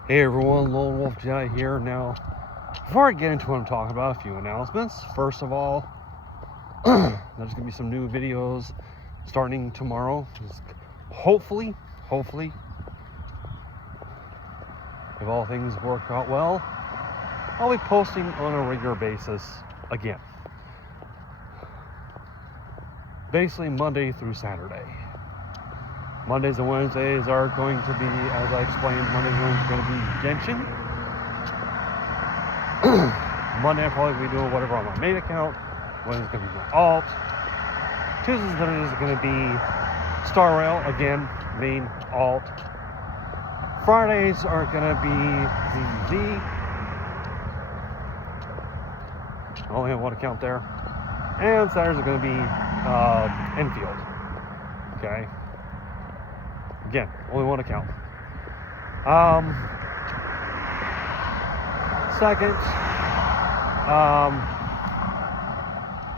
Hey everyone, Lone Wolf Jedi here. Now, before I get into what I'm talking about, a few announcements. First of all, there's going to be some new videos starting tomorrow. Hopefully, if all things work out well, I'll be posting on a regular basis again. Basically Monday through Saturday. Mondays and Wednesdays are going to be, as I explained, Mondays and Wednesdays are going to be Genshin. Monday I'll probably be doing whatever on my main account. Wednesday's going to be my alt. Tuesdays and Thursdays are going to be Star Rail, again, main alt. Fridays are going to be ZZ. I only have one account there. And Saturdays are going to be Enfield. Okay. Again, only one account. Second,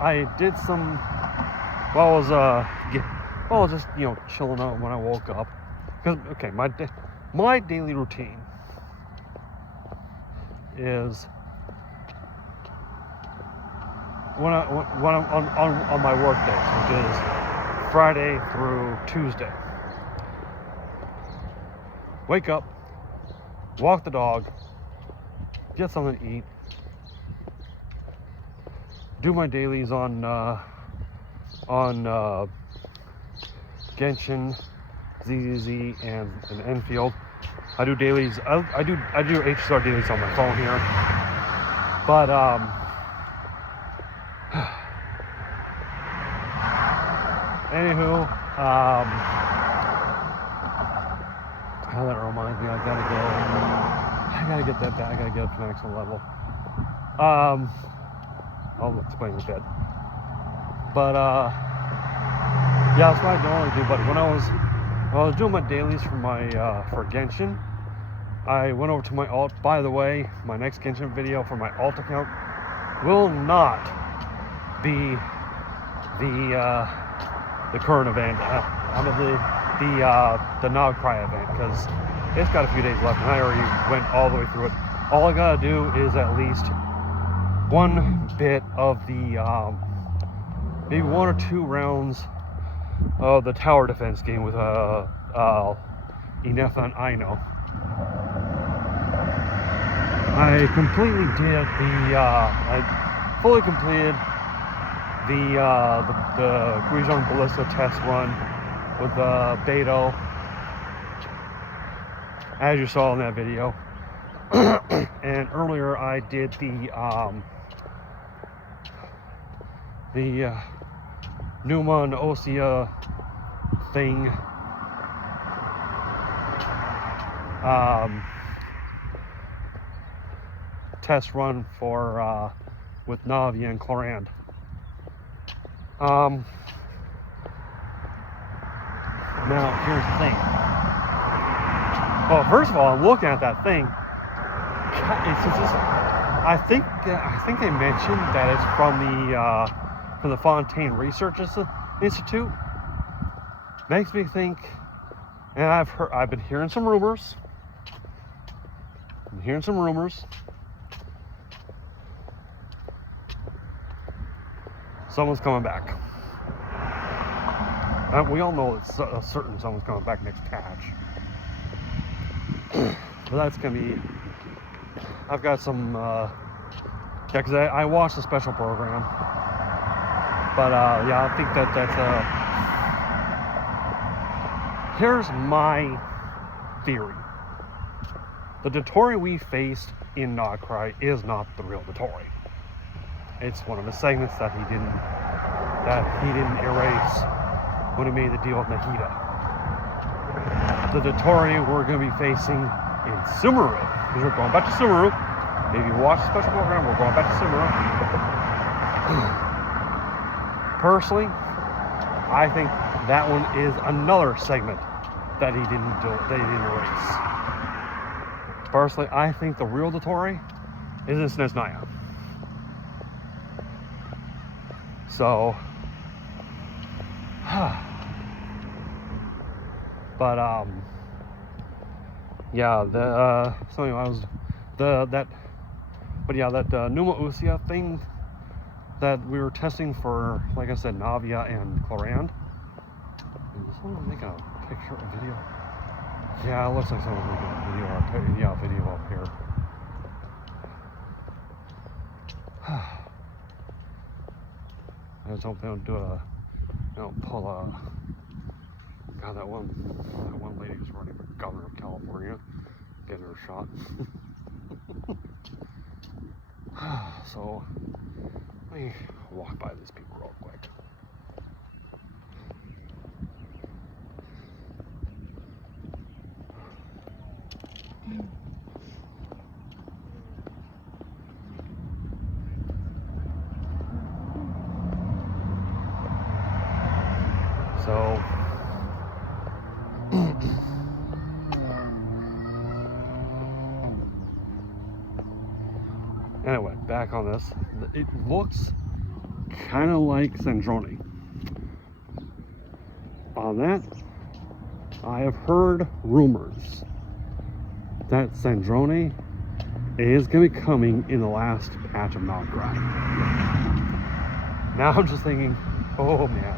I did some. Well, I was just chilling out when I woke up. Cause okay, my daily routine is when I'm on my work days, which is Friday through Tuesday. Wake up, walk the dog, get something to eat, do my dailies on Genshin, ZZZ, and Enfield. I do dailies. I do HSR dailies on my phone here, but anywho, that reminds me, I gotta get that back. I gotta get up to the next level. I'll explain in a bit. But yeah, that's what I normally do. But when I was doing my dailies for Genshin, I went over to my alt. By the way, my next Genshin video for my alt account will not be the current event. The Nogcry event, because it's got a few days left and I already went all the way through it. All I gotta do is at least one bit of the maybe one or two rounds of the tower defense game with Inefa and Aino. I completely did I fully completed the Guizhong Ballista test run with Beto, as you saw in that video. And earlier I did the Numa and Osea thing, test run for with Navi and Clorand. Now, here's the thing. Well, first of all, I'm looking at that thing. I think they mentioned that it's from the Fontaine Research Institute. Makes me think, and I've been hearing some rumors. Someone's coming back. We all know it's a certain someone's coming back next patch. But that's gonna be. I've got some. Because I watched the special program. But yeah, I think that's here's my theory. The Dotori we faced in Nogcry is not the real Dotori. It's one of the segments that he didn't erase when he made the deal with Nahida. The Dotori we're going to be facing in Sumeru, because we're going back to Sumeru. If you watch the special program, we're going back to Sumeru. Personally, I think that one is another segment that he didn't erase. Personally, I think the real Dotori is in Snezhnaya. So, but yeah, so anyway, I was that Numa Usia thing that we were testing for, like I said, Navia and Chlorand. Is someone making a picture, a video? Yeah, it looks like someone's making a video up here. I just hope they don't pull a. God, that one lady who's running for governor of California, getting her shot. So let me walk by these people real quick. So anyway, back on this. It looks kind of like Sandrone. On that, I have heard rumors that Sandrone is going to be coming in the last patch of Nograi. Now I'm just thinking, oh man,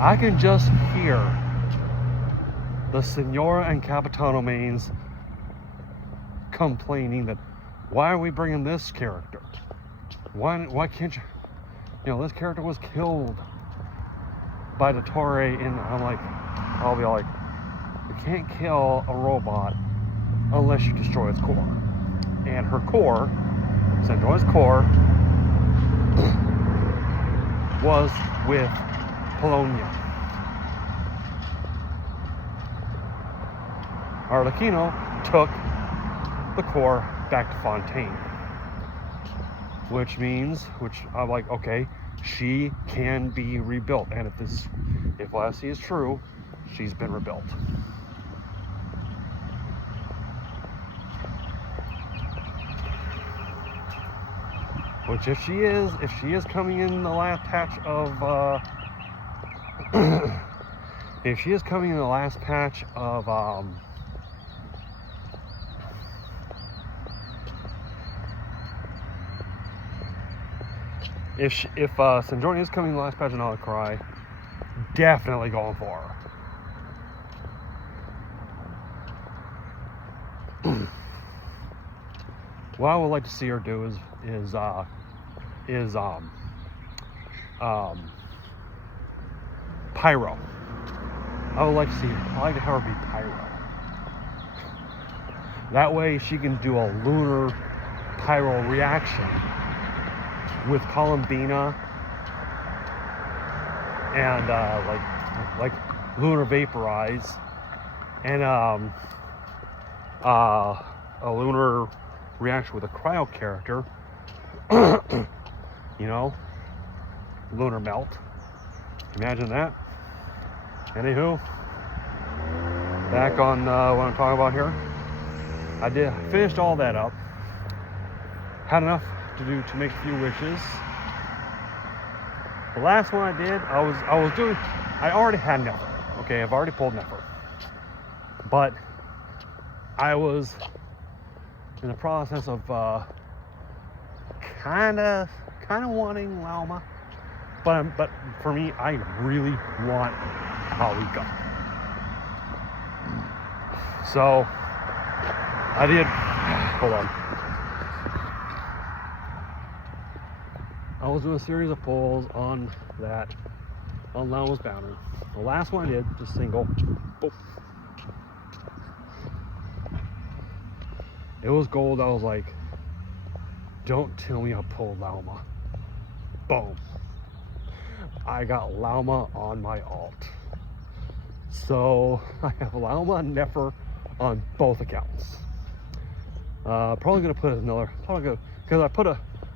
I can just hear the Senora and Capitano mains complaining that, why are we bringing this character? Why can't you? You know, this character was killed by the Torre, and I'll be like, you can't kill a robot unless you destroy its core. And her core, Sandrone's core, was with Polonia. Arlecchino took the core back to Fontaine, which I'm like, okay, she can be rebuilt, and if what I see is true, she's been rebuilt. Which if she is coming in the last patch of if she is coming in the last patch of if Sandrone is coming in the last patch of Nograi, definitely going for her. What I would like to see her do is Pyro. I would like to have her be Pyro. That way she can do a lunar Pyro reaction with Columbina and like lunar vaporize and a lunar reaction with a cryo character. You know, lunar melt. Imagine that. Anywho, back on what I'm talking about here. I finished all that up. Had enough to do to make a few wishes. The last one I did, I already had Nefer. Okay, I've already pulled Nefer. But I was in the process of kind of wanting Lauma, but for me, I really want Halika. So I did. Hold on. I was doing a series of pulls on Lauma's banner. The last one I did, just single. Boom. It was gold. I was like, don't tell me I pulled Lauma. Boom. I got Lauma on my alt. So I have Lauma and Nefer on both accounts. Probably gonna put another, because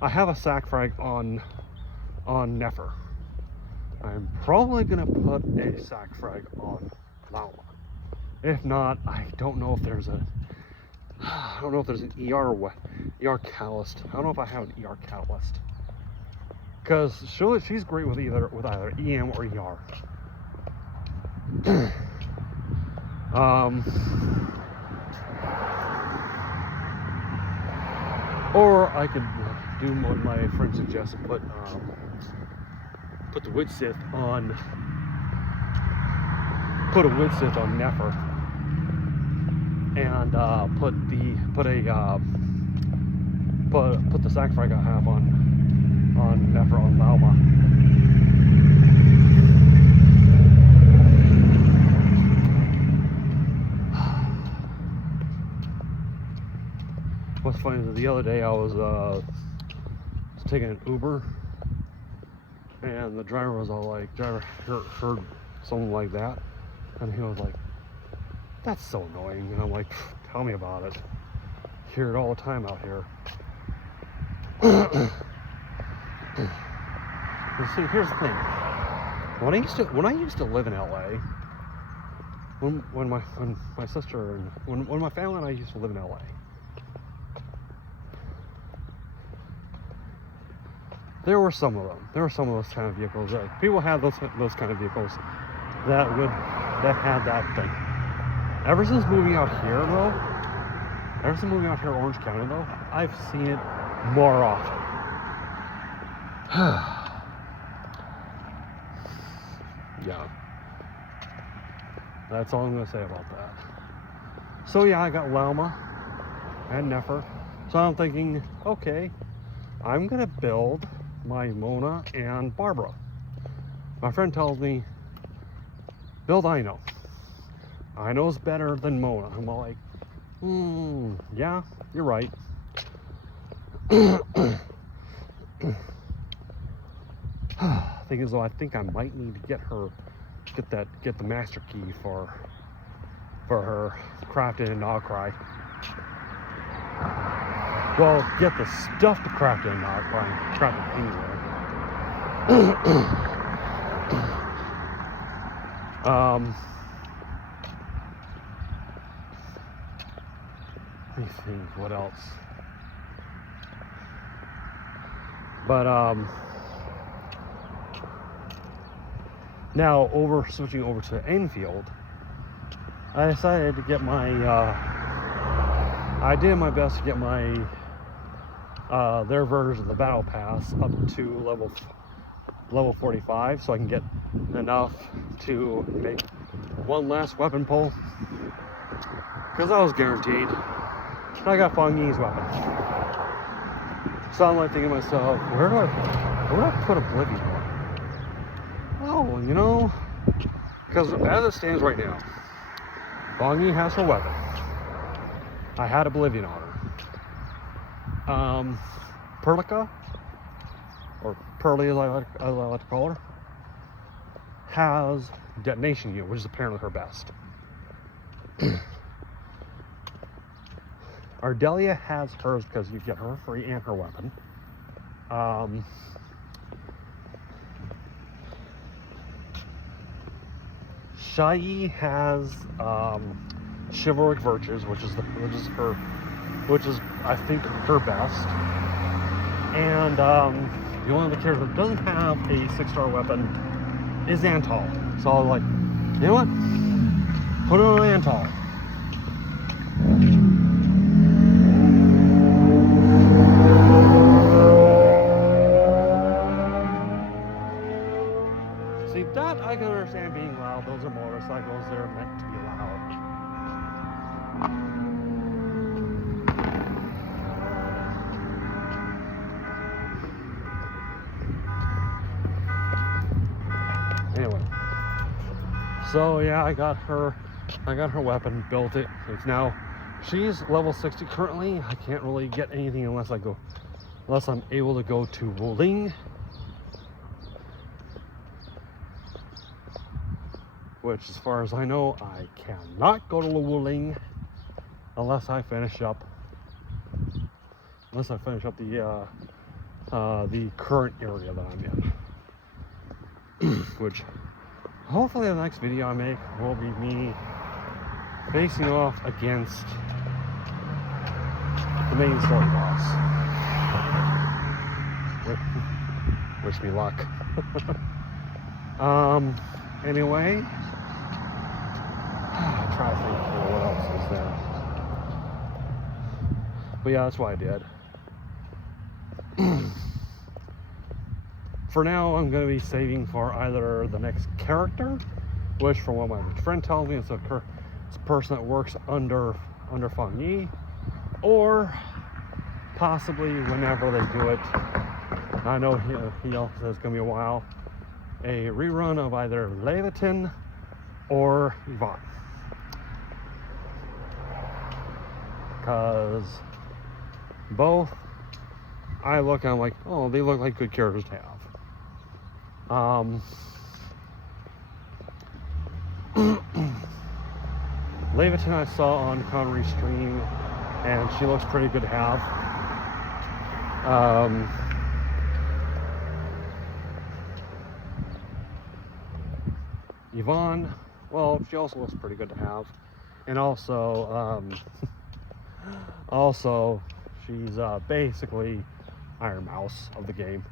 I have a sack frag on Nefer. I'm probably gonna put a sack frag on Lauma. If not, I don't know if there's an ER catalyst. I don't know if I have an ER catalyst, because she's great with either EM or ER. Or I could do what my friend suggested, put the wood sith on, put a wood sith on Nefer, and put the sacrifice I have on Nefer on Lauma. What's funny is the other day I was taking an Uber, and the driver was all like, heard something like that, and he was like, "That's so annoying." And I'm like, "Tell me about it. Hear it all the time out here." See, here's the thing. When I used to live in LA, when my sister and when my family and I used to live in LA, there were some of them. There were some of those kind of vehicles. People had those kind of vehicles that had that thing. Ever since moving out here, Orange County, though, I've seen it more often. Yeah. That's all I'm gonna say about that. So yeah, I got Lauma and Nefer. So I'm thinking, okay, I'm gonna build my Mona and Barbara. My friend tells me, build Ino. Ino's better than Mona. I'm all like, yeah, you're right. Thing is, though, I think I might need to get the master key for her crafted in Nogcry. Well, get the stuff to craft it in Nogcry, craft it anywhere. Let me think, what else? But now switching over to Enfield, I decided to get my I did my best to get my their version of the battle pass up to level 45, so I can get enough to make one last weapon pull, because I was guaranteed. I got Fong Yi's weapon. So I'm like thinking to myself, where do I put Oblivion on? Oh, you know, because as it stands right now, Fong Yi has her weapon. I had Oblivion on her. Perlica, or Pearly as I like to call her, has Detonation Unit, which is apparently her best. Ardelia has hers because you get her free and her weapon. Shai has Chivalric Virtues, which is I think her best. And the only other character that doesn't have a 6-star weapon is Antal. So I was like, you know what? Put it on Antal. See, that I can understand being loud. Those are motorcycles. They're meant to be loud. Anyway, so yeah, I got her weapon, built it. It's now, she's level 60 currently. I can't really get anything unless I'm able to go to Wuling, which, as far as I know, I cannot go to Wuling unless I finish up the current area that I'm in. Which, hopefully the next video I make will be me facing off against the main story boss. Wish me luck. Anyway, try to think what else is there. But yeah, that's what I did. For now, I'm going to be saving for either the next character, which from what my friend tells me, it's a person that works under Fang Yi, or possibly whenever they do it. I know he also says it's going to be a while. A rerun of either Levitin or Yvonne. Because both, I look and I'm like, oh, they look like good characters to have. Levitin I saw on Connery's stream, and she looks pretty good to have. Yvonne, well, she also looks pretty good to have. And also, she's basically Iron Mouse of the game.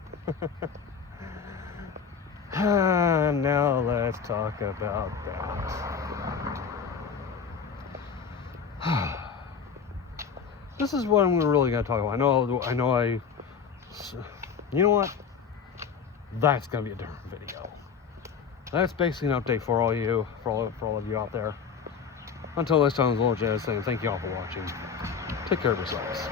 Now let's talk about that. This is what I'm really going to talk about. You know what? That's going to be a different video. That's basically an update for all you, for all of you out there. Until next time, it's Little Jazz saying thank you all for watching. Take care of yourselves.